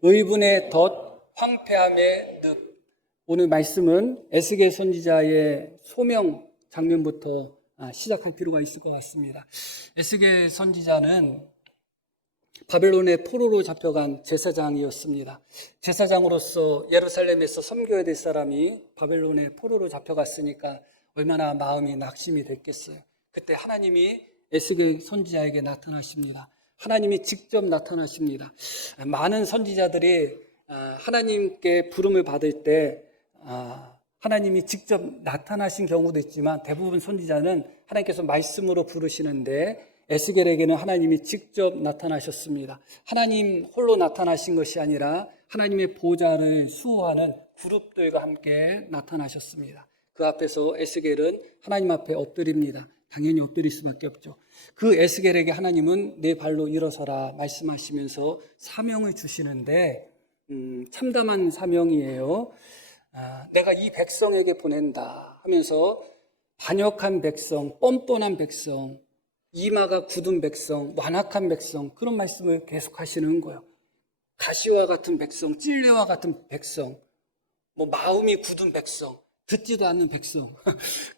의분의 덫 황폐함의 늪. 오늘 말씀은 에스겔 선지자의 소명 장면부터 시작할 필요가 있을 것 같습니다. 에스겔 선지자는 바벨론의 포로로 잡혀간 제사장이었습니다. 제사장으로서 예루살렘에서 섬겨야 될 사람이 바벨론의 포로로 잡혀갔으니까 얼마나 마음이 낙심이 됐겠어요. 그때 하나님이 에스겔 선지자에게 나타나십니다. 하나님이 직접 나타나십니다. 많은 선지자들이 하나님께 부름을 받을 때 하나님이 직접 나타나신 경우도 있지만 대부분 선지자는 하나님께서 말씀으로 부르시는데 에스겔에게는 하나님이 직접 나타나셨습니다. 하나님 홀로 나타나신 것이 아니라 하나님의 보좌를 수호하는 그룹들과 함께 나타나셨습니다. 그 앞에서 에스겔은 하나님 앞에 엎드립니다. 당연히 엎드릴 수밖에 없죠. 그 에스겔에게 하나님은 내 발로 일어서라 말씀하시면서 사명을 주시는데 참담한 사명이에요. 내가 이 백성에게 보낸다 하면서 반역한 백성, 뻔뻔한 백성, 이마가 굳은 백성, 완악한 백성, 그런 말씀을 계속 하시는 거예요. 가시와 같은 백성, 찔레와 같은 백성, 마음이 굳은 백성, 듣지도 않는 백성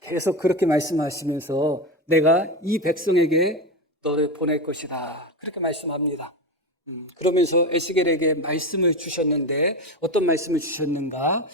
계속 그렇게 말씀하시면서 내가 이 백성에게 너를 보낼 것이다 그렇게 말씀합니다. 그러면서 에스겔에게 말씀을 주셨는데 어떤 말씀을 주셨는가?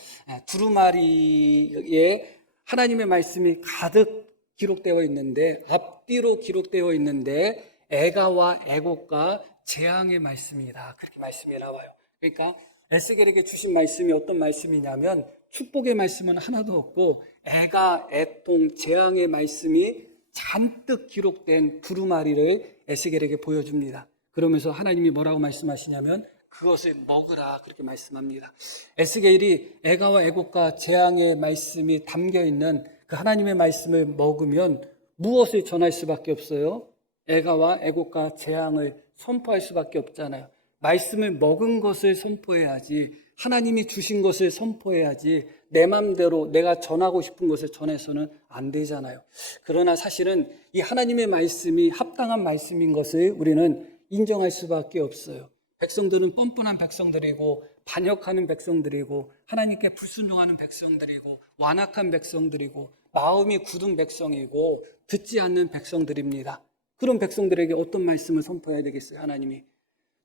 두루마리에 하나님의 말씀이 가득 기록되어 있는데 앞뒤로 기록되어 있는데 애가와 애곡과 재앙의 말씀이다 그렇게 말씀이 나와요. 그러니까 에스겔에게 주신 말씀이 어떤 말씀이냐면 축복의 말씀은 하나도 없고 애가, 애통, 재앙의 말씀이 잔뜩 기록된 두루마리를 에스겔에게 보여줍니다. 그러면서 하나님이 뭐라고 말씀하시냐면 그것을 먹으라 그렇게 말씀합니다. 에스겔이 애가와 애곡과 재앙의 말씀이 담겨있는 그 하나님의 말씀을 먹으면 무엇을 전할 수밖에 없어요? 애가와 애곡과 재앙을 선포할 수밖에 없잖아요. 말씀을 먹은 것을 선포해야지, 하나님이 주신 것을 선포해야지 내 맘대로 내가 전하고 싶은 것을 전해서는 안 되잖아요. 그러나 사실은 이 하나님의 말씀이 합당한 말씀인 것을 우리는 인정할 수밖에 없어요. 백성들은 뻔뻔한 백성들이고 반역하는 백성들이고 하나님께 불순종하는 백성들이고 완악한 백성들이고 마음이 굳은 백성이고 듣지 않는 백성들입니다. 그런 백성들에게 어떤 말씀을 선포해야 되겠어요? 하나님이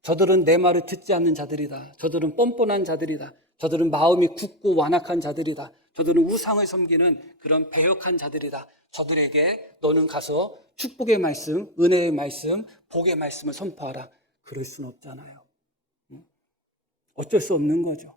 저들은 내 말을 듣지 않는 자들이다. 저들은 뻔뻔한 자들이다. 저들은 마음이 굳고 완악한 자들이다. 저들은 우상을 섬기는 그런 배역한 자들이다. 저들에게 너는 가서 축복의 말씀, 은혜의 말씀, 복의 말씀을 선포하라. 그럴 수는 없잖아요. 어쩔 수 없는 거죠.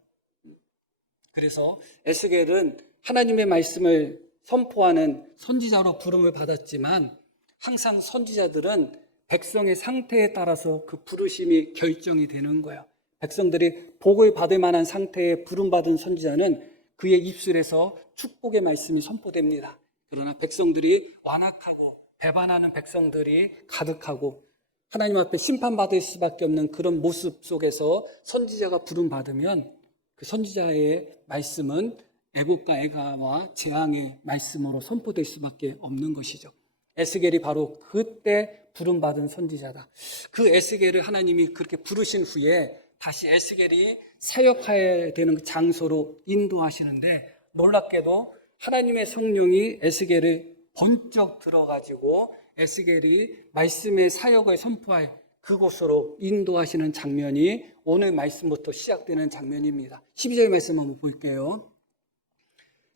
그래서 에스겔은 하나님의 말씀을 선포하는 선지자로 부름을 받았지만 항상 선지자들은 백성의 상태에 따라서 그 부르심이 결정이 되는 거예요. 백성들이 복을 받을 만한 상태에 부름받은 선지자는 그의 입술에서 축복의 말씀이 선포됩니다. 그러나 백성들이 완악하고 배반하는 백성들이 가득하고 하나님 앞에 심판받을 수밖에 없는 그런 모습 속에서 선지자가 부름받으면 그 선지자의 말씀은 애곡과 애가와 재앙의 말씀으로 선포될 수밖에 없는 것이죠. 에스겔이 바로 그때 부름받은 선지자다. 그 에스겔을 하나님이 그렇게 부르신 후에 다시 에스겔이 사역해야 되는 장소로 인도하시는데 놀랍게도 하나님의 성령이 에스겔을 번쩍 들어가지고 에스겔이 말씀의 사역을 선포할 그곳으로 인도하시는 장면이 오늘 말씀부터 시작되는 장면입니다. 12절 말씀 한번 볼게요.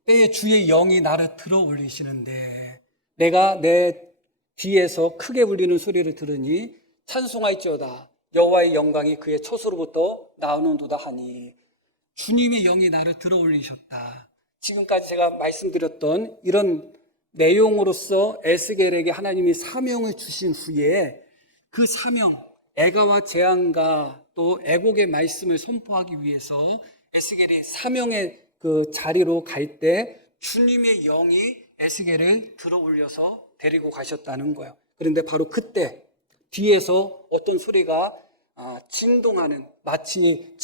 때에 주의 영이 나를 들어 올리시는데 내가 내 뒤에서 크게 울리는 소리를 들으니 찬송할지어다 여호와의 영광이 그의 처소로부터 나오는도다 하니 주님의 영이 나를 들어 올리셨다. 지금까지 제가 말씀드렸던 이런 내용으로서 에스겔에게 하나님이 사명을 주신 후에 그 사명, 애가와 재앙과 또 애곡의 말씀을 선포하기 위해서 에스겔이 사명의 그 자리로 갈 때 주님의 영이 에스겔을 들어 올려서 데리고 가셨다는 거예요. 그런데 바로 그때 뒤에서 어떤 소리가 진동하는 마치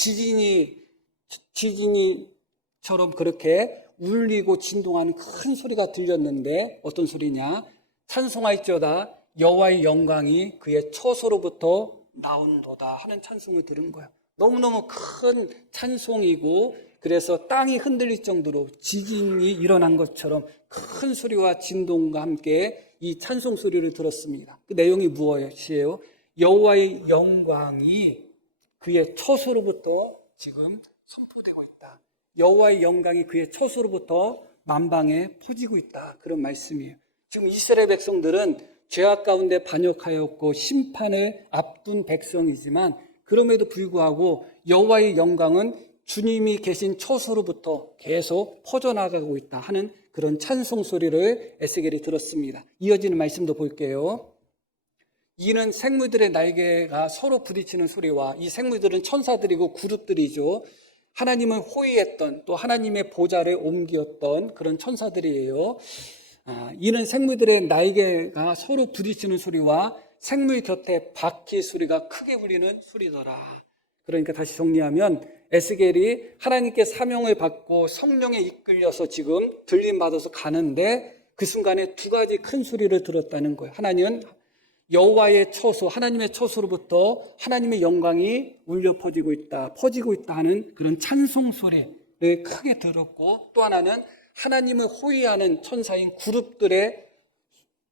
지진이처럼 그렇게 울리고 진동하는 큰 소리가 들렸는데 어떤 소리냐? 찬송할지어다 여호와의 영광이 그의 처소로부터 나온도다 하는 찬송을 들은 거예요. 너무너무 큰 찬송이고 그래서 땅이 흔들릴 정도로 지진이 일어난 것처럼 큰 소리와 진동과 함께 이 찬송 소리를 들었습니다. 그 내용이 무엇이에요? 여호와의 영광이 그의 처소로부터 지금 선포되고 있다. 여호와의 영광이 그의 처소로부터 만방에 퍼지고 있다. 그런 말씀이에요. 지금 이스라엘 백성들은 죄악 가운데 반역하였고 심판을 앞둔 백성이지만 그럼에도 불구하고 여호와의 영광은 주님이 계신 처소로부터 계속 퍼져나가고 있다 하는 그런 찬송 소리를 에스겔이 들었습니다. 이어지는 말씀도 볼게요. 이는 생물들의 날개가 서로 부딪히는 소리와 이 생물들은 천사들이고 그룹들이죠. 하나님을 호위했던 또 하나님의 보좌를 옮겼던 그런 천사들이에요. 이는 생물들의 날개가 서로 부딪히는 소리와 생물 곁에 바퀴 소리가 크게 울리는 소리더라. 그러니까 다시 정리하면 에스겔이 하나님께 사명을 받고 성령에 이끌려서 지금 들림받아서 가는데 그 순간에 두 가지 큰 소리를 들었다는 거예요. 하나는 여호와의 처소, 하나님의 처소로부터 하나님의 영광이 울려 퍼지고 있다 하는 그런 찬송 소리를 크게 들었고, 또 하나는 하나님을 호위하는 천사인 그룹들의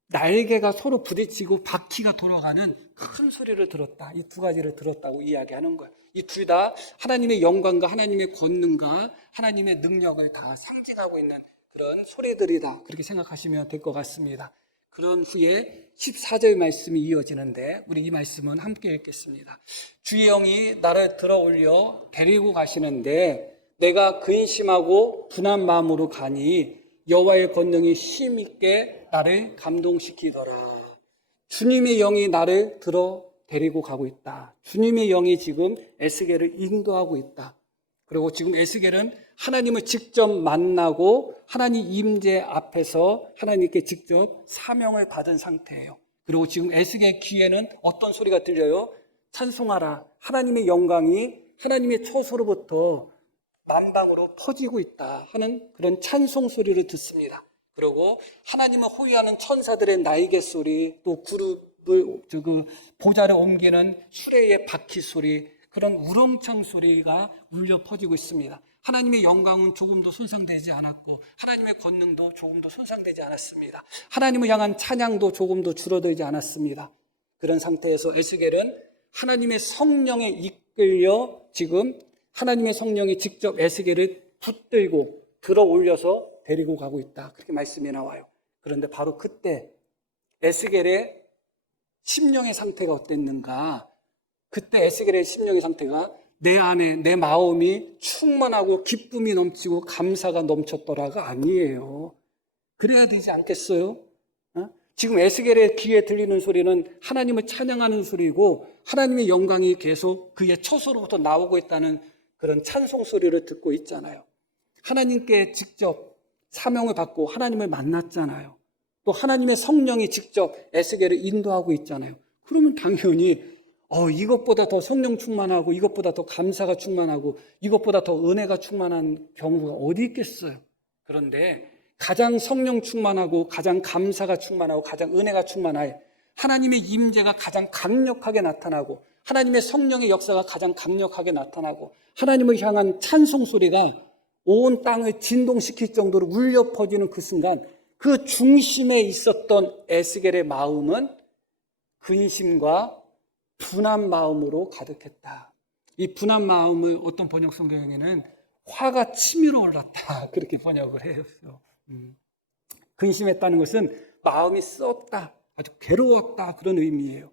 날개가 서로 부딪히고 바퀴가 돌아가는 큰 소리를 들었다. 이 두 가지를 들었다고 이야기하는 거예요. 이 둘 다 하나님의 영광과 하나님의 권능과 하나님의 능력을 다 상징하고 있는 그런 소리들이다. 그렇게 생각하시면 될 것 같습니다. 그런 후에 14절 말씀이 이어지는데 우리 이 말씀은 함께 읽겠습니다. 주의 영이 나를 들어 올려 데리고 가시는데 내가 근심하고 분한 마음으로 가니 여호와의 권능이 힘있게 나를 감동시키더라. 주님의 영이 나를 들어 데리고 가고 있다. 주님의 영이 지금 에스겔을 인도하고 있다. 그리고 지금 에스겔은 하나님을 직접 만나고 하나님 임재 앞에서 하나님께 직접 사명을 받은 상태예요. 그리고 지금 에스겔 귀에는 어떤 소리가 들려요? 찬송하라. 하나님의 영광이 하나님의 처소로부터 만방으로 퍼지고 있다 하는 그런 찬송 소리를 듣습니다. 그리고 하나님을 호위하는 천사들의 날개 소리, 또 그룹을 보좌를 옮기는 수레의 바퀴 소리, 그런 우렁창 소리가 울려 퍼지고 있습니다. 하나님의 영광은 조금도 손상되지 않았고 하나님의 권능도 조금도 손상되지 않았습니다. 하나님을 향한 찬양도 조금도 줄어들지 않았습니다. 그런 상태에서 에스겔은 하나님의 성령에 이끌려 지금 하나님의 성령이 직접 에스겔을 붙들고 들어 올려서 데리고 가고 있다. 그렇게 말씀이 나와요. 그런데 바로 그때 에스겔의 심령의 상태가 어땠는가? 그때 에스겔의 심령의 상태가 내 안에 내 마음이 충만하고 기쁨이 넘치고 감사가 넘쳤더라가 아니에요. 그래야 되지 않겠어요? 지금 에스겔의 귀에 들리는 소리는 하나님을 찬양하는 소리고 하나님의 영광이 계속 그의 처소로부터 나오고 있다는 그런 찬송 소리를 듣고 있잖아요. 하나님께 직접 사명을 받고 하나님을 만났잖아요. 또 하나님의 성령이 직접 에스겔을 인도하고 있잖아요. 그러면 당연히 이것보다 더 성령 충만하고 이것보다 더 감사가 충만하고 이것보다 더 은혜가 충만한 경우가 어디 있겠어요. 그런데 가장 성령 충만하고 가장 감사가 충만하고 가장 은혜가 충만해 하나님의 임재가 가장 강력하게 나타나고 하나님의 성령의 역사가 가장 강력하게 나타나고 하나님을 향한 찬송 소리가 온 땅을 진동시킬 정도로 울려 퍼지는 그 순간 그 중심에 있었던 에스겔의 마음은 근심과 분한 마음으로 가득했다. 이 분한 마음을 어떤 번역 성경에는 화가 치밀어 올랐다 그렇게 번역을 해요. 근심했다는 것은 마음이 썩다, 아주 괴로웠다 그런 의미예요.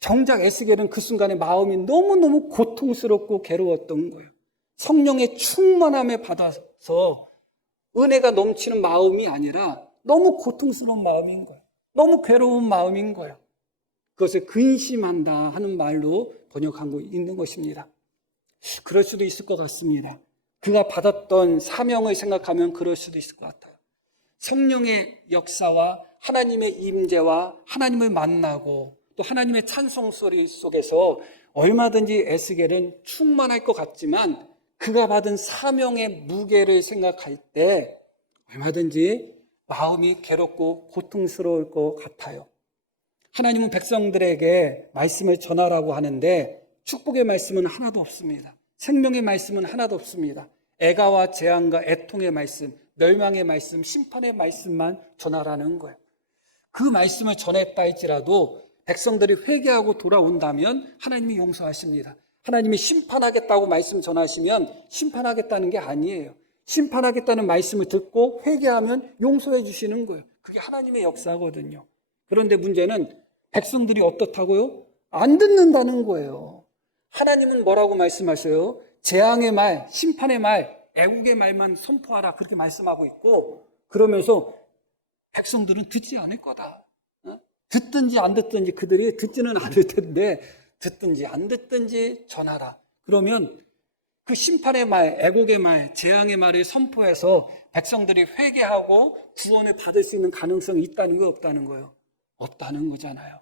정작 에스겔은 그 순간에 마음이 너무너무 고통스럽고 괴로웠던 거예요. 성령의 충만함에 받아서 은혜가 넘치는 마음이 아니라 너무 고통스러운 마음인 거예요. 너무 괴로운 마음인 거예요. 그것을 근심한다 하는 말로 번역하고 있는 것입니다. 그럴 수도 있을 것 같습니다. 그가 받았던 사명을 생각하면 그럴 수도 있을 것 같아요. 성령의 역사와 하나님의 임재와 하나님을 만나고 또 하나님의 찬송 소리 속에서 얼마든지 에스겔은 충만할 것 같지만 그가 받은 사명의 무게를 생각할 때 얼마든지 마음이 괴롭고 고통스러울 것 같아요. 하나님은 백성들에게 말씀을 전하라고 하는데 축복의 말씀은 하나도 없습니다. 생명의 말씀은 하나도 없습니다. 애가와 재앙과 애통의 말씀, 멸망의 말씀, 심판의 말씀만 전하라는 거예요. 그 말씀을 전했다 할지라도 백성들이 회개하고 돌아온다면 하나님이 용서하십니다. 하나님이 심판하겠다고 말씀 전하시면 심판하겠다는 게 아니에요. 심판하겠다는 말씀을 듣고 회개하면 용서해 주시는 거예요. 그게 하나님의 역사거든요. 그런데 문제는 백성들이 어떻다고요? 안 듣는다는 거예요. 하나님은 뭐라고 말씀하셔요? 재앙의 말, 심판의 말, 애국의 말만 선포하라 그렇게 말씀하고 있고, 그러면서 백성들은 듣지 않을 거다. 듣든지 안 듣든지 그들이 듣지는 않을 텐데 듣든지 안 듣든지 전하라. 그러면 그 심판의 말, 애국의 말, 재앙의 말을 선포해서 백성들이 회개하고 구원을 받을 수 있는 가능성이 있다는 거 없다는 거예요? 없다는 거잖아요.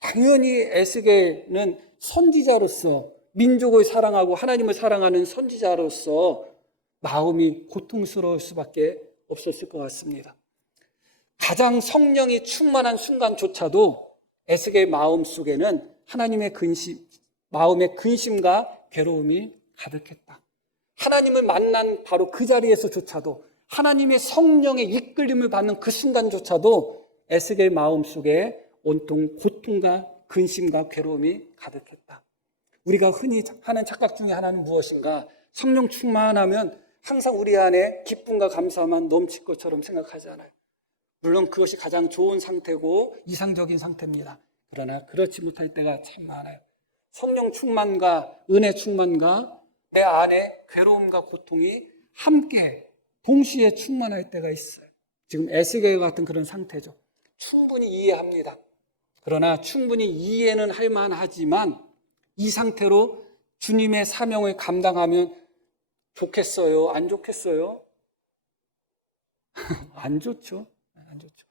당연히 에스겔은 선지자로서 민족을 사랑하고 하나님을 사랑하는 선지자로서 마음이 고통스러울 수밖에 없었을 것 같습니다. 가장 성령이 충만한 순간조차도 에스겔 마음 속에는 하나님의 마음의 근심과 괴로움이 가득했다. 하나님을 만난 바로 그 자리에서조차도 하나님의 성령의 이끌림을 받는 그 순간조차도 에스겔 마음 속에 온통 고통과 근심과 괴로움이 가득했다. 우리가 흔히 하는 착각 중에 하나는 무엇인가? 성령 충만하면 항상 우리 안에 기쁨과 감사만 넘칠 것처럼 생각하잖아요. 물론 그것이 가장 좋은 상태고 이상적인 상태입니다. 그러나 그렇지 못할 때가 참 많아요. 성령 충만과 은혜 충만과 내 안에 괴로움과 고통이 함께 동시에 충만할 때가 있어요. 지금 에스겔 같은 그런 상태죠. 충분히 이해합니다. 그러나 충분히 이해는 할 만하지만 이 상태로 주님의 사명을 감당하면 좋겠어요? 안 좋겠어요? 안 좋죠. 안 좋죠.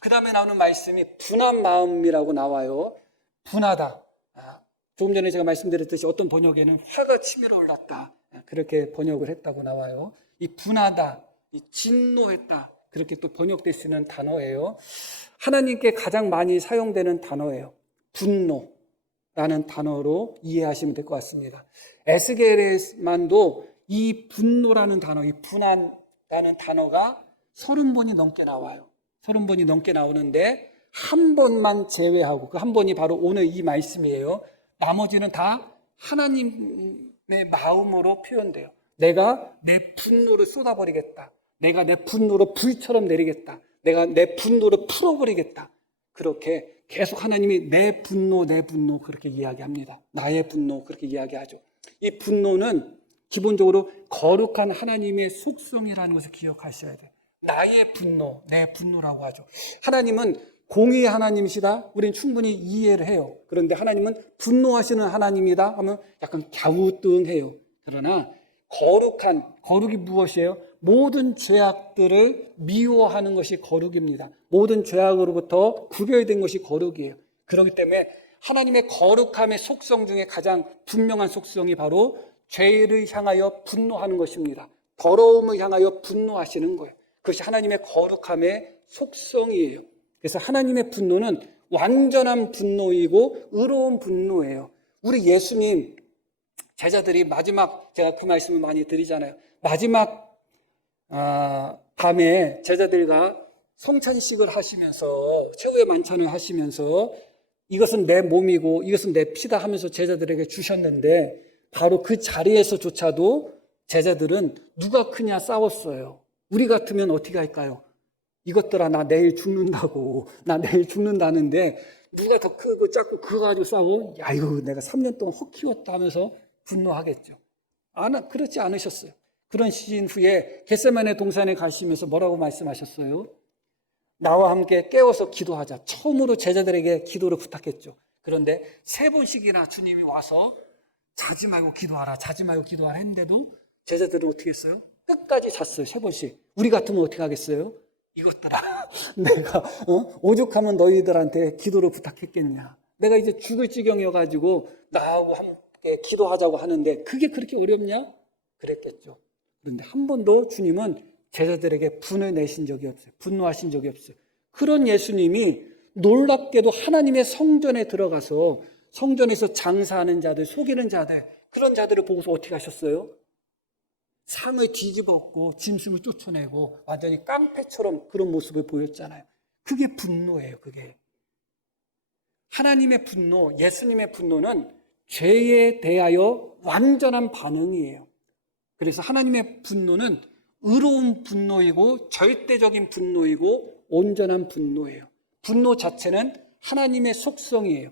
그 다음에 나오는 말씀이 분한 마음이라고 나와요. 분하다. 조금 전에 제가 말씀드렸듯이 어떤 번역에는 화가 치밀어 올랐다. 그렇게 번역을 했다고 나와요. 이 분하다, 이 진노했다. 그렇게 또 번역될 수 있는 단어예요. 하나님께 가장 많이 사용되는 단어예요. 분노라는 단어로 이해하시면 될 것 같습니다. 에스겔에만도 이 분노라는 단어, 이 분한라는 단어가 30번이 넘게 나와요. 30번이 넘게 나오는데 한 번만 제외하고, 그 한 번이 바로 오늘 이 말씀이에요. 나머지는 다 하나님의 마음으로 표현돼요. 내가 내 분노를 쏟아버리겠다. 내가 내 분노를 불처럼 내리겠다. 내가 내 분노를 풀어버리겠다. 그렇게 계속 하나님이 내 분노 그렇게 이야기합니다. 나의 분노 그렇게 이야기하죠. 이 분노는 기본적으로 거룩한 하나님의 속성이라는 것을 기억하셔야 돼요. 나의 분노, 내 분노라고 하죠. 하나님은 공의의 하나님이시다? 우리는 충분히 이해를 해요. 그런데 하나님은 분노하시는 하나님이다 하면 약간 갸우뚱해요. 그러나 거룩이 무엇이에요? 모든 죄악들을 미워하는 것이 거룩입니다. 모든 죄악으로부터 구별된 것이 거룩이에요. 그렇기 때문에 하나님의 거룩함의 속성 중에 가장 분명한 속성이 바로 죄를 향하여 분노하는 것입니다. 더러움을 향하여 분노하시는 거예요. 그것이 하나님의 거룩함의 속성이에요. 그래서 하나님의 분노는 완전한 분노이고 의로운 분노예요. 우리 예수님 제자들이 마지막, 제가 그 말씀을 많이 드리잖아요. 마지막 밤에 제자들과 성찬식을 하시면서, 최후의 만찬을 하시면서 이것은 내 몸이고 이것은 내 피다 하면서 제자들에게 주셨는데, 바로 그 자리에서조차도 제자들은 누가 크냐 싸웠어요. 우리 같으면 어떻게 할까요? 이것들아 나 내일 죽는다고, 나 내일 죽는다는데 누가 더 크고 작고 그거 가지고 싸워? 야 이거 내가 3년 동안 혹 키웠다 하면서 분노하겠죠. 그렇지 않으셨어요. 그런 시즌 후에 겟세마네 동산에 가시면서 뭐라고 말씀하셨어요? 나와 함께 깨워서 기도하자. 처음으로 제자들에게 기도를 부탁했죠. 그런데 3번씩이나 주님이 와서 자지 말고 기도하라, 자지 말고 기도하라 했는데도 제자들은 어떻게 했어요? 끝까지 잤어요. 3번씩. 우리 같으면 어떻게 하겠어요? 이것들아, 내가 오죽하면 너희들한테 기도를 부탁했겠냐. 내가 이제 죽을 지경이어가지고 나하고 함께 기도하자고 하는데 그게 그렇게 어렵냐? 그랬겠죠. 그런데 한 번도 주님은 제자들에게 분을 내신 적이 없어요. 분노하신 적이 없어요. 그런 예수님이 놀랍게도 하나님의 성전에 들어가서 성전에서 장사하는 자들, 속이는 자들, 그런 자들을 보고서 어떻게 하셨어요? 상을 뒤집어 엎고 짐승을 쫓아내고 완전히 깡패처럼 그런 모습을 보였잖아요. 그게 분노예요, 그게. 하나님의 분노, 예수님의 분노는 죄에 대하여 완전한 반응이에요. 그래서 하나님의 분노는 의로운 분노이고 절대적인 분노이고 온전한 분노예요. 분노 자체는 하나님의 속성이에요.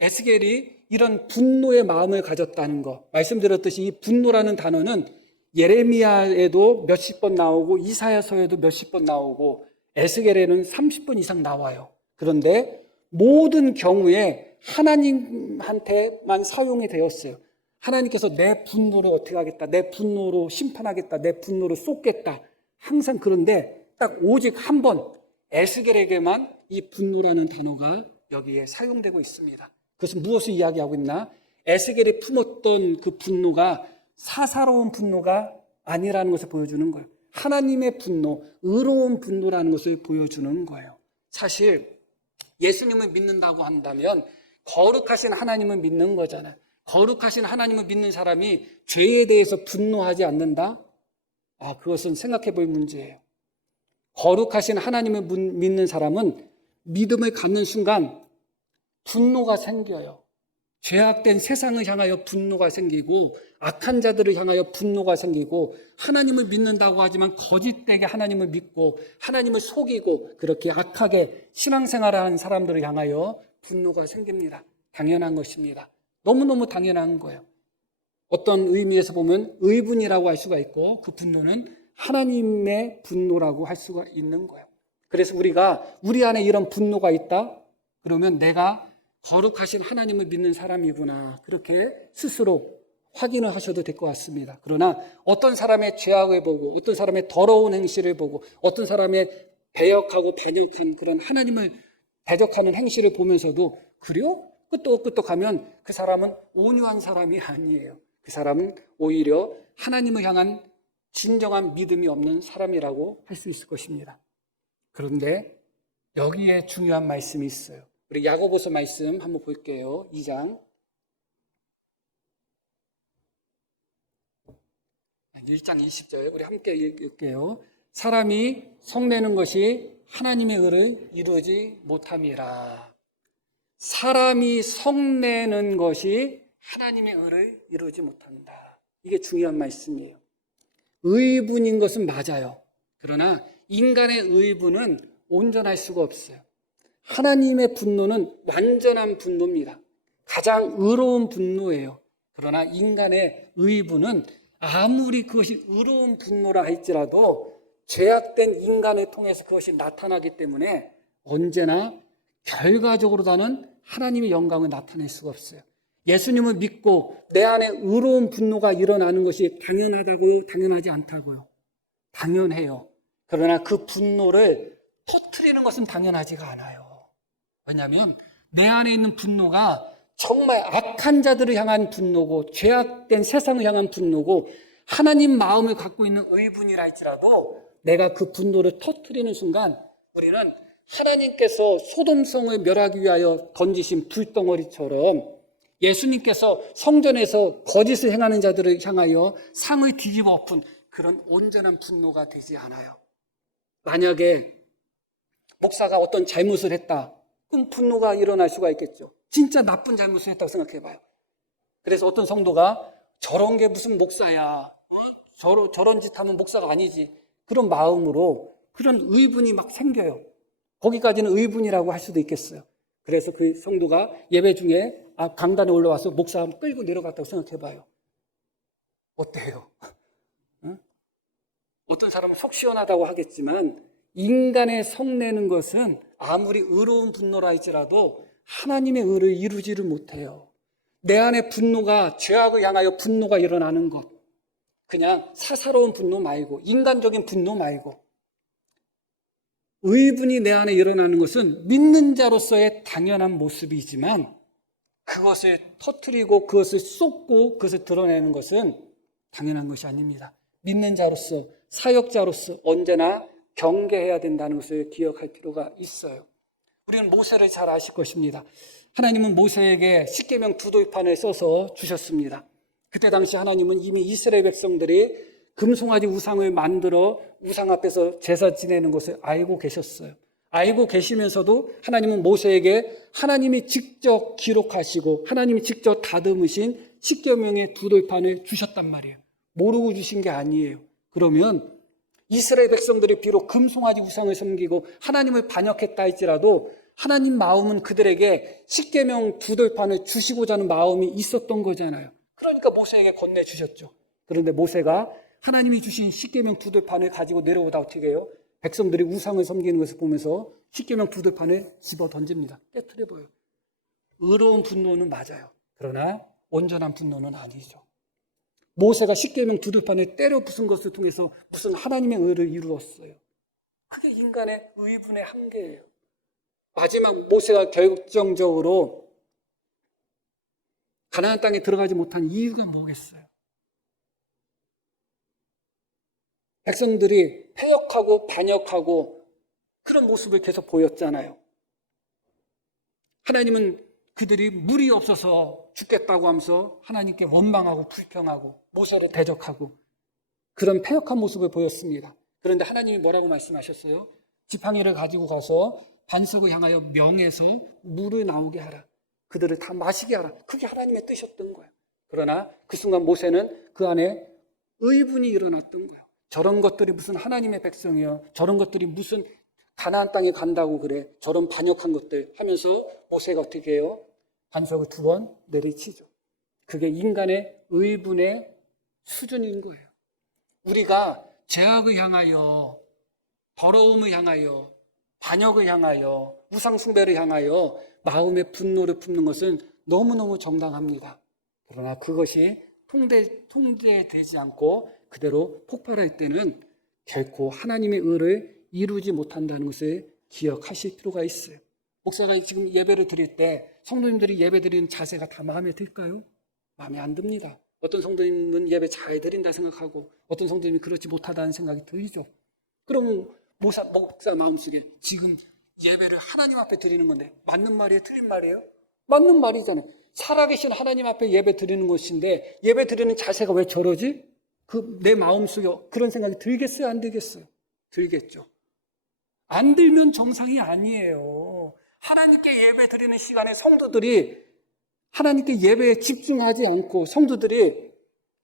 에스겔이 이런 분노의 마음을 가졌다는 거, 말씀드렸듯이 이 분노라는 단어는 예레미야에도 몇십 번 나오고 이사야서에도 몇십 번 나오고 에스겔에는 30번 이상 나와요. 그런데 모든 경우에 하나님한테만 사용이 되었어요. 하나님께서 내 분노를 어떻게 하겠다, 내 분노로 심판하겠다, 내 분노를 쏟겠다, 항상. 그런데 딱 오직 한 번 에스겔에게만 이 분노라는 단어가 여기에 사용되고 있습니다. 그것은 무엇을 이야기하고 있나? 에스겔이 품었던 그 분노가 사사로운 분노가 아니라는 것을 보여주는 거예요. 하나님의 분노, 의로운 분노라는 것을 보여주는 거예요. 사실 예수님을 믿는다고 한다면 거룩하신 하나님을 믿는 거잖아요. 거룩하신 하나님을 믿는 사람이 죄에 대해서 분노하지 않는다? 그것은 생각해 볼 문제예요. 거룩하신 하나님을 믿는 사람은 믿음을 갖는 순간 분노가 생겨요. 죄악된 세상을 향하여 분노가 생기고 악한 자들을 향하여 분노가 생기고, 하나님을 믿는다고 하지만 거짓되게 하나님을 믿고 하나님을 속이고 그렇게 악하게 신앙생활을 하는 사람들을 향하여 분노가 생깁니다. 당연한 것입니다. 너무너무 당연한 거예요. 어떤 의미에서 보면 의분이라고 할 수가 있고, 그 분노는 하나님의 분노라고 할 수가 있는 거예요. 그래서 우리 안에 이런 분노가 있다? 그러면 내가 거룩하신 하나님을 믿는 사람이구나, 그렇게 스스로 확인을 하셔도 될 것 같습니다. 그러나 어떤 사람의 죄악을 보고, 어떤 사람의 더러운 행실을 보고, 어떤 사람의 배역하고 반역한 그런 하나님을 대적하는 행실을 보면서도 그래요? 끄떡끄떡하면 그 사람은 온유한 사람이 아니에요. 그 사람은 오히려 하나님을 향한 진정한 믿음이 없는 사람이라고 할 수 있을 것입니다. 그런데 여기에 중요한 말씀이 있어요. 우리 야고보서 말씀 한번 볼게요. 2장 20절 우리 함께 읽을게요. 사람이 성내는 것이 하나님의 의를 이루지 못함이라. 사람이 성내는 것이 하나님의 의를 이루지 못한다. 이게 중요한 말씀이에요. 의분인 것은 맞아요. 그러나 인간의 의분은 온전할 수가 없어요. 하나님의 분노는 완전한 분노입니다. 가장 의로운 분노예요. 그러나 인간의 의분은 아무리 그것이 의로운 분노라 할지라도 죄악된 인간을 통해서 그것이 나타나기 때문에 언제나 결과적으로는 하나님의 영광을 나타낼 수가 없어요. 예수님을 믿고 내 안에 의로운 분노가 일어나는 것이 당연하다고요? 당연하지 않다고요? 당연해요. 그러나 그 분노를 터뜨리는 것은 당연하지가 않아요. 왜냐하면 내 안에 있는 분노가 정말 악한 자들을 향한 분노고 죄악된 세상을 향한 분노고 하나님 마음을 갖고 있는 의분이라 할지라도 내가 그 분노를 터뜨리는 순간 우리는 하나님께서 소돔성을 멸하기 위하여 던지신 불덩어리처럼 예수님께서 성전에서 거짓을 행하는 자들을 향하여 상을 뒤집어 엎은 그런 온전한 분노가 되지 않아요. 만약에 목사가 어떤 잘못을 했다, 그럼 분노가 일어날 수가 있겠죠. 진짜 나쁜 잘못을 했다고 생각해봐요. 그래서 어떤 성도가 저런 게 무슨 목사야, 저런 짓 하면 목사가 아니지, 그런 마음으로 그런 의분이 막 생겨요. 거기까지는 의분이라고 할 수도 있겠어요. 그래서 그 성도가 예배 중에 강단에 올라와서 목사 끌고 내려갔다고 생각해봐요. 어때요? 응? 어떤 사람은 속 시원하다고 하겠지만 인간의 성내는 것은 아무리 의로운 분노라 할지라도 하나님의 의를 이루지를 못해요. 내 안에 분노가, 죄악을 향하여 분노가 일어나는 것, 그냥 사사로운 분노 말고, 인간적인 분노 말고, 의분이 내 안에 일어나는 것은 믿는 자로서의 당연한 모습이지만 그것을 터뜨리고 그것을 쏟고 그것을 드러내는 것은 당연한 것이 아닙니다. 믿는 자로서, 사역자로서 언제나 경계해야 된다는 것을 기억할 필요가 있어요. 우리는 모세를 잘 아실 것입니다. 하나님은 모세에게 십계명 두 돌판을 써서 주셨습니다. 그때 당시 하나님은 이미 이스라엘 백성들이 금송아지 우상을 만들어 우상 앞에서 제사 지내는 것을 알고 계셨어요. 알고 계시면서도 하나님은 모세에게 하나님이 직접 기록하시고 하나님이 직접 다듬으신 십계명의 두 돌판을 주셨단 말이에요. 모르고 주신 게 아니에요. 그러면 이스라엘 백성들이 비록 금송아지 우상을 섬기고 하나님을 반역했다 할지라도 하나님 마음은 그들에게 십계명 두 돌판을 주시고자 하는 마음이 있었던 거잖아요. 그러니까 모세에게 건네주셨죠. 그런데 모세가 하나님이 주신 십계명 두 돌판을 가지고 내려오다 어떻게 해요? 백성들이 우상을 섬기는 것을 보면서 십계명 두 돌판을 집어 던집니다. 깨트려버려요. 의로운 분노는 맞아요. 그러나 온전한 분노는 아니죠. 모세가 십계명 두 돌판에 때려 부순 것을 통해서 무슨 하나님의 의를 이루었어요. 그게 인간의 의분의 한계예요. 마지막 모세가 결정적으로 가나안 땅에 들어가지 못한 이유가 뭐겠어요? 백성들이 패역하고 반역하고 그런 모습을 계속 보였잖아요. 하나님은 그들이 물이 없어서 죽겠다고 하면서 하나님께 원망하고 불평하고 모세를 대적하고 그런 패역한 모습을 보였습니다. 그런데 하나님이 뭐라고 말씀하셨어요? 지팡이를 가지고 가서 반석을 향하여 명해서 물을 나오게 하라. 그들을 다 마시게 하라. 그게 하나님의 뜻이었던 거예요. 그러나 그 순간 모세는 그 안에 의분이 일어났던 거예요. 저런 것들이 무슨 하나님의 백성이요. 저런 것들이 무슨 가나안 땅에 간다고 그래. 저런 반역한 것들 하면서 모세가 어떻게 해요? 반석을 2번 내리치죠. 그게 인간의 의분의 수준인 거예요. 우리가 죄악을 향하여, 더러움을 향하여, 반역을 향하여, 우상숭배를 향하여 마음의 분노를 품는 것은 너무너무 정당합니다. 그러나 그것이 통제되지 않고 그대로 폭발할 때는 결코 하나님의 의를 이루지 못한다는 것을 기억하실 필요가 있어요. 목사가 지금 예배를 드릴 때 성도님들이 예배 드리는 자세가 다 마음에 들까요? 마음에 안 듭니다. 어떤 성도님은 예배 잘 드린다 생각하고 어떤 성도님이 그렇지 못하다는 생각이 들죠. 그럼 목사 마음속에 지금 예배를 하나님 앞에 드리는 건데 맞는 말이에요? 틀린 말이에요? 맞는 말이잖아요. 살아계신 하나님 앞에 예배 드리는 것인데 예배 드리는 자세가 왜 저러지? 내 마음속에 그런 생각이 들겠어요? 안 들겠어요? 들겠죠. 안 들면 정상이 아니에요. 하나님께 예배 드리는 시간에 성도들이 하나님께 예배에 집중하지 않고 성도들이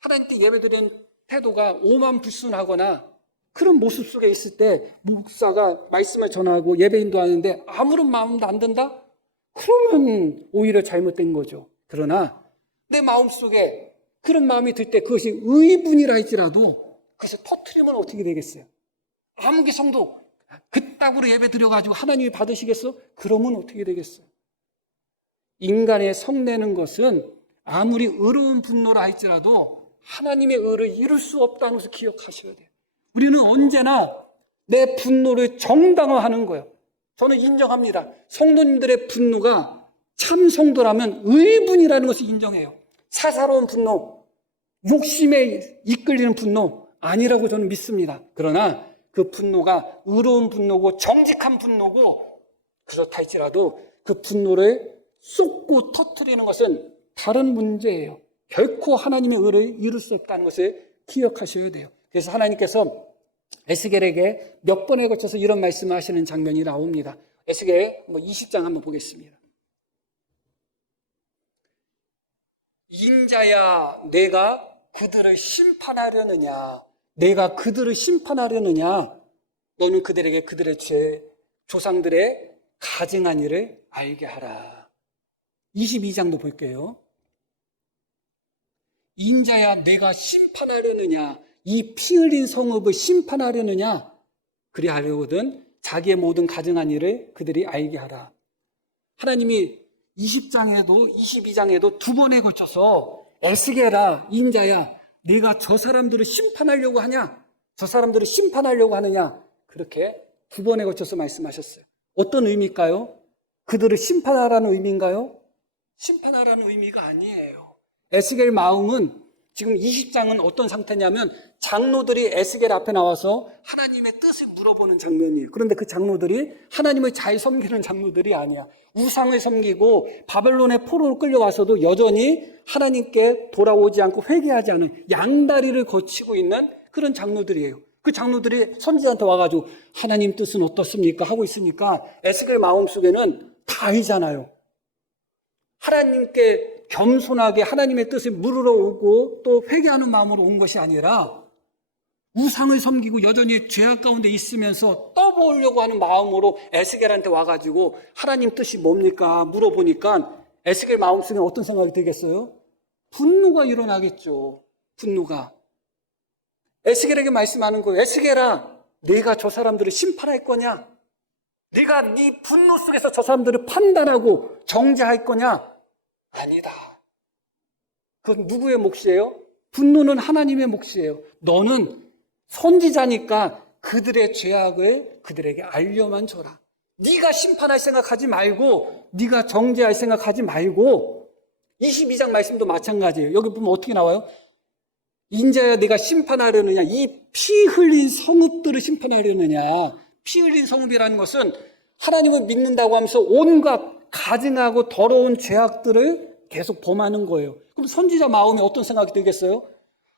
하나님께 예배 드리는 태도가 오만불순하거나 그런 모습 속에 있을 때 목사가 말씀을 전하고 예배 인도하는데 아무런 마음도 안 든다? 그러면 오히려 잘못된 거죠. 그러나 내 마음속에 그런 마음이 들 때 그것이 의분이라 할지라도 그것을 터뜨리면 어떻게 되겠어요? 아무개 성도 그따구로 예배 드려가지고 하나님이 받으시겠어? 그러면 어떻게 되겠어요? 인간의 성내는 것은 아무리 의로운 분노라 할지라도 하나님의 의를 이룰 수 없다는 것을 기억하셔야 돼요. 우리는 언제나 내 분노를 정당화하는 거예요. 저는 인정합니다. 성도님들의 분노가 참 성도라면 의분이라는 것을 인정해요. 사사로운 분노, 욕심에 이끌리는 분노 아니라고 저는 믿습니다. 그러나 그 분노가 의로운 분노고 정직한 분노고 그렇다 할지라도 그 분노를 쏟고 터뜨리는 것은 다른 문제예요. 결코 하나님의 의를 이룰 수 없다는 것을 기억하셔야 돼요. 그래서 하나님께서 에스겔에게 몇 번에 걸쳐서 이런 말씀을 하시는 장면이 나옵니다. 에스겔 20장 한번 보겠습니다. 인자야 내가 그들을 심판하려느냐 내가 그들을 심판하려느냐 너는 그들에게 그들의 죄 조상들의 가증한 일을 알게 하라. 22장도 볼게요. 인자야 내가 심판하려느냐 이 피 흘린 성읍을 심판하려느냐 그리 하려거든 자기의 모든 가증한 일을 그들이 알게 하라. 하나님이 20장에도 22장에도 2번에 걸쳐서 에스겔아 인자야 네가 저 사람들을 심판하려고 하냐 저 사람들을 심판하려고 하느냐 그렇게 2번에 걸쳐서 말씀하셨어요. 어떤 의미일까요? 그들을 심판하라는 의미인가요? 심판하라는 의미가 아니에요. 에스겔 마음은 지금 20장은 어떤 상태냐면 장로들이 에스겔 앞에 나와서 하나님의 뜻을 물어보는 장면이에요. 그런데 그 장로들이 하나님을 잘 섬기는 장로들이 아니야. 우상을 섬기고 바벨론의 포로로 끌려와서도 여전히 하나님께 돌아오지 않고 회개하지 않은 양다리를 거치고 있는 그런 장로들이에요. 그 장로들이 선지자한테 와가지고 하나님 뜻은 어떻습니까? 하고 있으니까 에스겔 마음속에는 다 알잖아요. 하나님께 겸손하게 하나님의 뜻을 물으러 오고 또 회개하는 마음으로 온 것이 아니라 우상을 섬기고 여전히 죄악 가운데 있으면서 떠보려고 하는 마음으로 에스겔한테 와가지고 하나님 뜻이 뭡니까? 물어보니까 에스겔 마음속에 어떤 생각이 들겠어요? 분노가 일어나겠죠. 분노가. 에스겔에게 말씀하는 거예요. 에스겔아, 네가 저 사람들을 심판할 거냐? 네가 네 분노 속에서 저 사람들을 판단하고 정죄할 거냐? 아니다. 그건 누구의 몫이에요? 분노는 하나님의 몫이에요. 너는 선지자니까 그들의 죄악을 그들에게 알려만 줘라. 네가 심판할 생각하지 말고 네가 정죄할 생각하지 말고 22장 말씀도 마찬가지예요. 여기 보면 어떻게 나와요? 인자야 네가 심판하려느냐? 이 피 흘린 성읍들을 심판하려느냐? 피 흘린 성읍이라는 것은 하나님을 믿는다고 하면서 온갖 가증하고 더러운 죄악들을 계속 범하는 거예요. 그럼 선지자 마음에 어떤 생각이 들겠어요?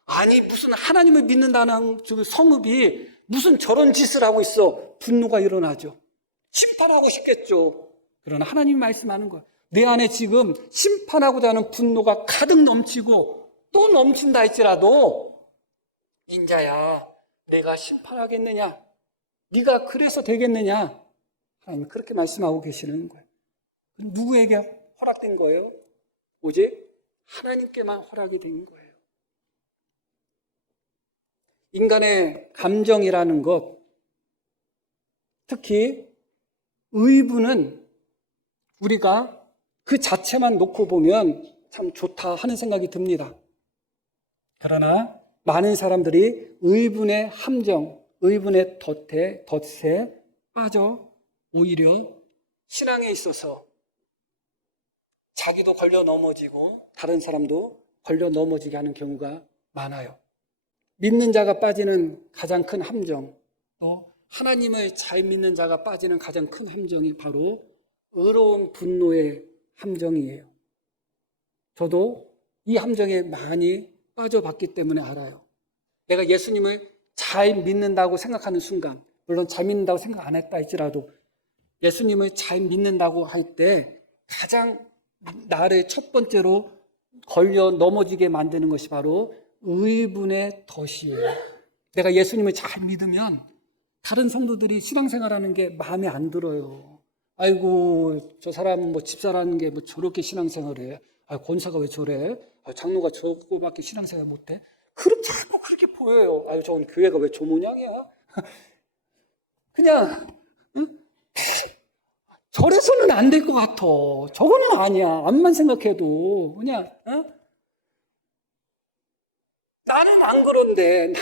아니 무슨 하나님을 믿는다는 성읍이 무슨 저런 짓을 하고 있어. 분노가 일어나죠. 심판하고 싶겠죠. 그러나 하나님이 말씀하는 거예요. 내 안에 지금 심판하고자 하는 분노가 가득 넘치고 또 넘친다 할지라도 인자야 내가 심판하겠느냐? 네가 그래서 되겠느냐? 하나님 그렇게 말씀하고 계시는 거예요. 누구에게 허락된 거예요? 오직 하나님께만 허락이 된 거예요. 인간의 감정이라는 것, 특히 의분은 우리가 그 자체만 놓고 보면 참 좋다 하는 생각이 듭니다. 그러나 많은 사람들이 의분의 함정, 의분의 덫에 빠져 오히려 신앙에 있어서 자기도 걸려 넘어지고 다른 사람도 걸려 넘어지게 하는 경우가 많아요. 믿는 자가 빠지는 가장 큰 함정, 또 하나님을 잘 믿는 자가 빠지는 가장 큰 함정이 바로 의로운 분노의 함정이에요. 저도 이 함정에 많이 빠져봤기 때문에 알아요. 내가 예수님을 잘 믿는다고 생각하는 순간, 물론 잘 믿는다고 생각 안 했다 할지라도 예수님을 잘 믿는다고 할 때 가장 나를 첫 번째로 걸려 넘어지게 만드는 것이 바로 의분의 덫이에요. 내가 예수님을 잘 믿으면 다른 성도들이 신앙생활하는 게 마음에 안 들어요. 아이고 저 사람은 뭐 집사라는 게 뭐 저렇게 신앙생활해. 아 권사가 왜 저래? 아, 장로가 저거밖에 신앙생활 못해? 그럼 자꾸 그렇게 보여요. 아유 저건 교회가 왜 저 모양이야? 그냥 응? 저래서는 안 될 것 같아. 저거는 아니야. 암만 생각해도 그냥 나는 안 그런데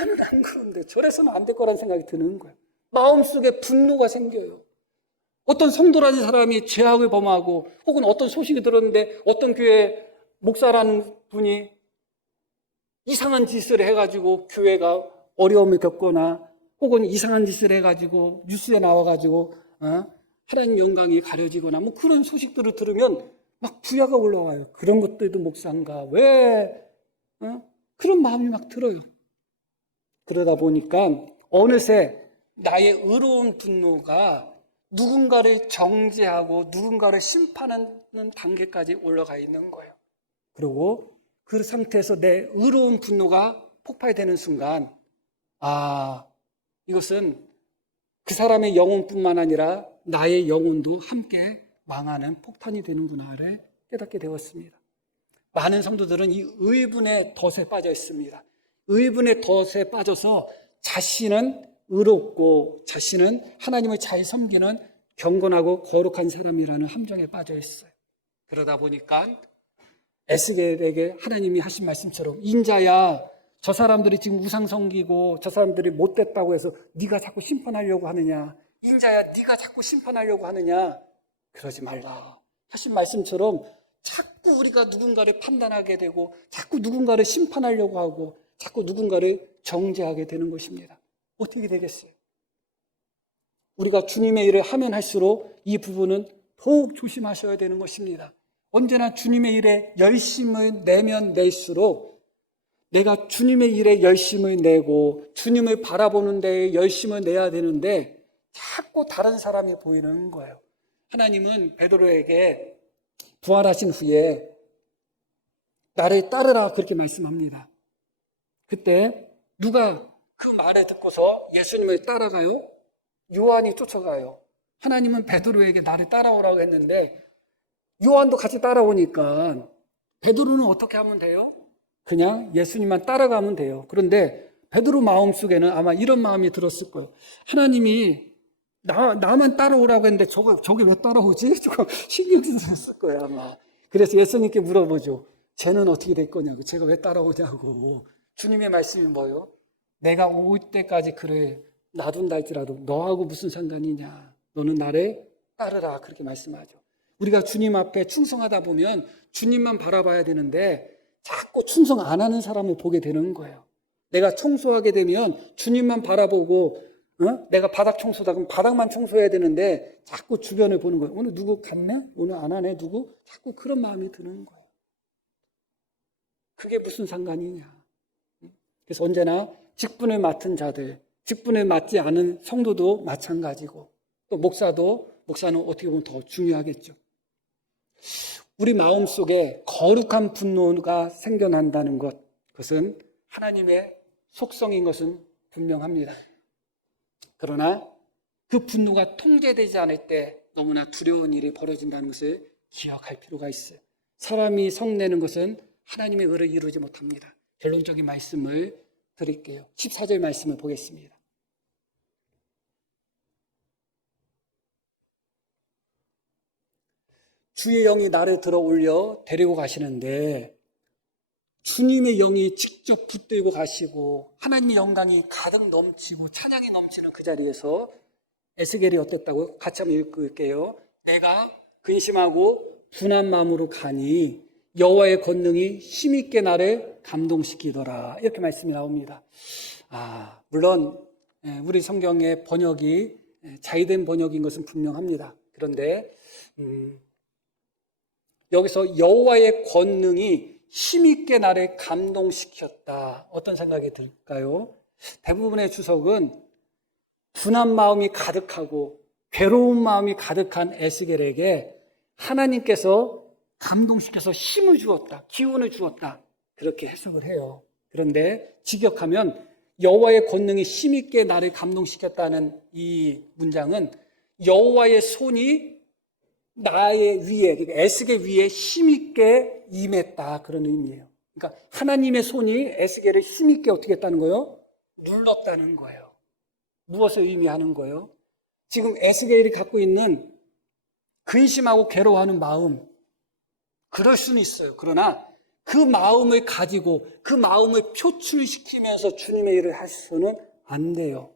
저래서는 안 될 거라는 생각이 드는 거야. 마음속에 분노가 생겨요. 어떤 성도라는 사람이 죄악을 범하고 혹은 어떤 소식이 들었는데 어떤 교회 목사라는 분이 이상한 짓을 해가지고 교회가 어려움을 겪거나 혹은 이상한 짓을 해가지고 뉴스에 나와가지고 하나님 영광이 가려지거나 뭐 그런 소식들을 들으면 막 부야가 올라와요. 그런 것들도 목사인가? 왜? 그런 마음이 막 들어요. 그러다 보니까 어느새 나의 의로운 분노가 누군가를 정죄하고 누군가를 심판하는 단계까지 올라가 있는 거예요. 그리고 그 상태에서 내 의로운 분노가 폭발되는 순간 이것은 그 사람의 영혼뿐만 아니라 나의 영혼도 함께 망하는 폭탄이 되는구나를 깨닫게 되었습니다. 많은 성도들은 이 의분의 덫에 빠져 있습니다. 의분의 덫에 빠져서 자신은 의롭고 자신은 하나님을 잘 섬기는 경건하고 거룩한 사람이라는 함정에 빠져 있어요. 그러다 보니까 에스겔에게 하나님이 하신 말씀처럼 인자야 저 사람들이 지금 우상 섬기고 저 사람들이 못됐다고 해서 네가 자꾸 심판하려고 하느냐, 인자야 네가 자꾸 심판하려고 하느냐, 그러지 말라 하신 말씀처럼 자꾸 우리가 누군가를 판단하게 되고 자꾸 누군가를 심판하려고 하고 자꾸 누군가를 정죄하게 되는 것입니다. 어떻게 되겠어요? 우리가 주님의 일을 하면 할수록 이 부분은 더욱 조심하셔야 되는 것입니다. 언제나 주님의 일에 열심을 내면 낼수록 내가 주님의 일에 열심을 내고 주님을 바라보는 데에 열심을 내야 되는데 자꾸 다른 사람이 보이는 거예요. 하나님은 베드로에게 부활하신 후에 나를 따르라 그렇게 말씀합니다. 그때 누가 그 말을 듣고서 예수님을 따라가요? 요한이 쫓아가요. 하나님은 베드로에게 나를 따라오라고 했는데 요한도 같이 따라오니까 베드로는 어떻게 하면 돼요? 그냥 예수님만 따라가면 돼요. 그런데 베드로 마음속에는 아마 이런 마음이 들었을 거예요. 하나님이 나만 따라오라고 했는데 저게 왜 따라오지? 조금 신경 쓰였을 거예요, 아마. 그래서 예수님께 물어보죠. 쟤는 어떻게 될 거냐고. 쟤가 왜 따라오냐고. 주님의 말씀이 뭐예요? 내가 올 때까지 그래 놔둔다 할지라도 너하고 무슨 상관이냐. 너는 나를 따르라. 그렇게 말씀하죠. 우리가 주님 앞에 충성하다 보면 주님만 바라봐야 되는데 자꾸 충성 안 하는 사람을 보게 되는 거예요. 내가 청소하게 되면 주님만 바라보고 내가 바닥 청소다 그럼 바닥만 청소해야 되는데 자꾸 주변을 보는 거예요. 오늘 누구 갔네? 오늘 안 하네? 누구? 자꾸 그런 마음이 드는 거예요. 그게 무슨 상관이냐. 그래서 언제나 직분을 맡은 자들, 직분을 맡지 않은 성도도 마찬가지고 또 목사는 어떻게 보면 더 중요하겠죠. 우리 마음속에 거룩한 분노가 생겨난다는 것, 그것은 하나님의 속성인 것은 분명합니다. 그러나 그 분노가 통제되지 않을 때 너무나 두려운 일이 벌어진다는 것을 기억할 필요가 있어요. 사람이 성내는 것은 하나님의 의를 이루지 못합니다. 결론적인 말씀을 드릴게요. 14절 말씀을 보겠습니다. 주의 영이 나를 들어 올려 데리고 가시는데 주님의 영이 직접 붙들고 가시고 하나님의 영광이 가득 넘치고 찬양이 넘치는 그 자리에서 에스겔이 어땠다고? 같이 한번 읽을게요. 내가 근심하고 분한 마음으로 가니 여호와의 권능이 힘있게 나를 감동시키더라. 이렇게 말씀이 나옵니다. 물론 우리 성경의 번역이 자의된 번역인 것은 분명합니다. 그런데 여기서 여호와의 권능이 힘있게 나를 감동시켰다. 어떤 생각이 들까요? 대부분의 주석은 분한 마음이 가득하고 괴로운 마음이 가득한 에스겔에게 하나님께서 감동시켜서 힘을 주었다. 기운을 주었다. 그렇게 해석을 해요. 그런데 직역하면 여호와의 권능이 힘있게 나를 감동시켰다는 이 문장은 여호와의 손이 나의 위에, 그러니까 에스겔 위에 힘있게 임했다. 그런 의미예요. 그러니까 하나님의 손이 에스겔을 힘있게 어떻게 했다는 거예요? 눌렀다는 거예요. 무엇을 의미하는 거예요? 지금 에스겔이 갖고 있는 근심하고 괴로워하는 마음, 그럴 수는 있어요. 그러나 그 마음을 가지고 그 마음을 표출시키면서 주님의 일을 하셔서는 안 돼요.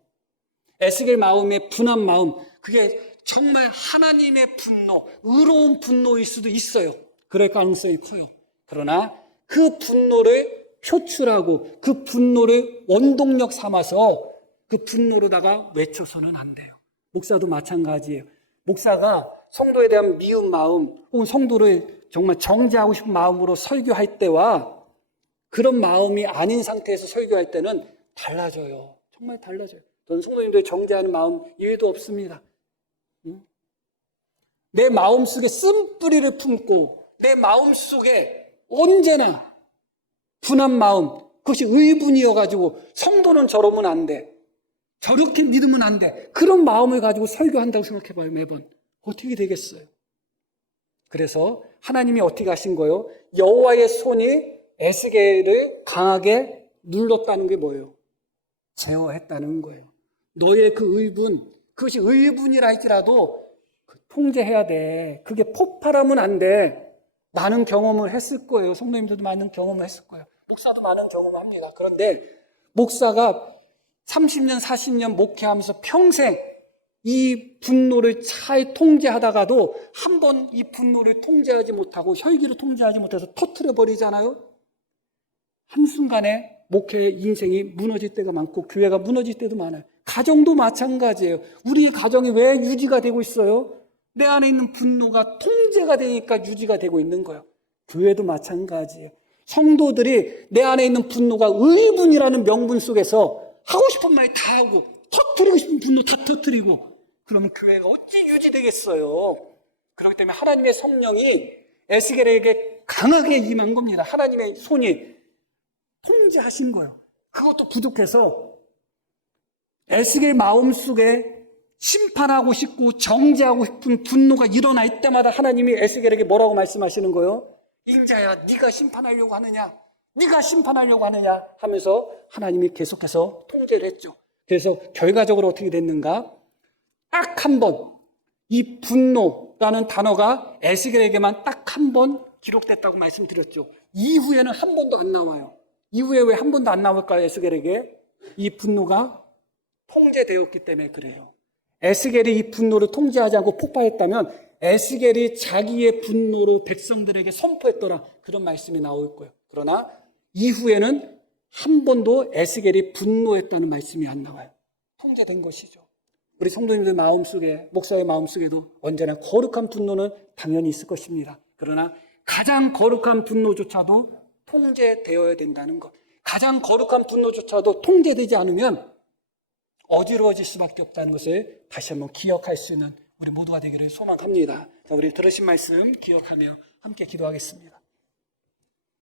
에스겔 마음의 분한 마음, 그게 정말 하나님의 분노, 의로운 분노일 수도 있어요. 그럴 가능성이 커요. 그러나 그 분노를 표출하고 그 분노를 원동력 삼아서 그 분노로다가 외쳐서는 안 돼요. 목사도 마찬가지예요. 목사가 성도에 대한 미운 마음 혹은 성도를 정말 정죄하고 싶은 마음으로 설교할 때와 그런 마음이 아닌 상태에서 설교할 때는 달라져요. 정말 달라져요. 저는 성도님들 정죄하는 마음 일도 없습니다. 내 마음속에 쓴뿌리를 품고 내 마음속에 언제나 분한 마음, 그것이 의분이어가지고 성도는 저러면 안 돼. 저렇게 믿으면 안 돼. 그런 마음을 가지고 설교한다고 생각해봐요. 매번. 어떻게 되겠어요? 그래서 하나님이 어떻게 하신 거예요? 여호와의 손이 에스겔을 강하게 눌렀다는 게 뭐예요? 제어했다는 거예요. 너의 그 의분, 그것이 의분이라 할지라도 통제해야 돼. 그게 폭발하면 안 돼. 많은 경험을 했을 거예요. 성도님들도 많은 경험을 했을 거예요. 목사도 많은 경험을 합니다. 그런데 목사가 30년, 40년 목회하면서 평생 이 분노를 잘 통제하다가도 한 번 이 분노를 통제하지 못하고 혈기를 통제하지 못해서 터트려 버리잖아요. 한순간에 목회의 인생이 무너질 때가 많고 교회가 무너질 때도 많아요. 가정도 마찬가지예요. 우리의 가정이 왜 유지가 되고 있어요? 내 안에 있는 분노가 통제가 되니까 유지가 되고 있는 거예요. 교회도 마찬가지예요. 성도들이 내 안에 있는 분노가 의분이라는 명분 속에서 하고 싶은 말 다 하고 터뜨리고 싶은 분노 다 터뜨리고 그러면 교회가 어찌 유지되겠어요? 그렇기 때문에 하나님의 성령이 에스겔에게 강하게 임한 겁니다. 하나님의 손이 통제하신 거예요. 그것도 부족해서 에스겔 마음속에 심판하고 싶고 정죄하고 싶은 분노가 일어날 때마다 하나님이 에스겔에게 뭐라고 말씀하시는 거예요? 인자야, 네가 심판하려고 하느냐? 네가 심판하려고 하느냐? 하면서 하나님이 계속해서 통제를 했죠. 그래서 결과적으로 어떻게 됐는가? 딱 한 번, 이 분노라는 단어가 에스겔에게만 딱 한 번 기록됐다고 말씀드렸죠. 이후에는 한 번도 안 나와요. 이후에 왜 한 번도 안 나올까요? 에스겔에게 이 분노가 통제되었기 때문에 그래요. 에스겔이 이 분노를 통제하지 않고 폭발했다면 에스겔이 자기의 분노로 백성들에게 선포했더라, 그런 말씀이 나올 거예요. 그러나 이후에는 한 번도 에스겔이 분노했다는 말씀이 안 나와요. 통제된 것이죠. 우리 성도님들 마음속에, 목사의 마음속에도 언제나 거룩한 분노는 당연히 있을 것입니다. 그러나 가장 거룩한 분노조차도 통제되어야 된다는 것. 가장 거룩한 분노조차도 통제되지 않으면 어지러워질 수밖에 없다는 것을 다시 한번 기억할 수 있는 우리 모두가 되기를 소망합니다. 자, 우리 들으신 말씀 기억하며 함께 기도하겠습니다.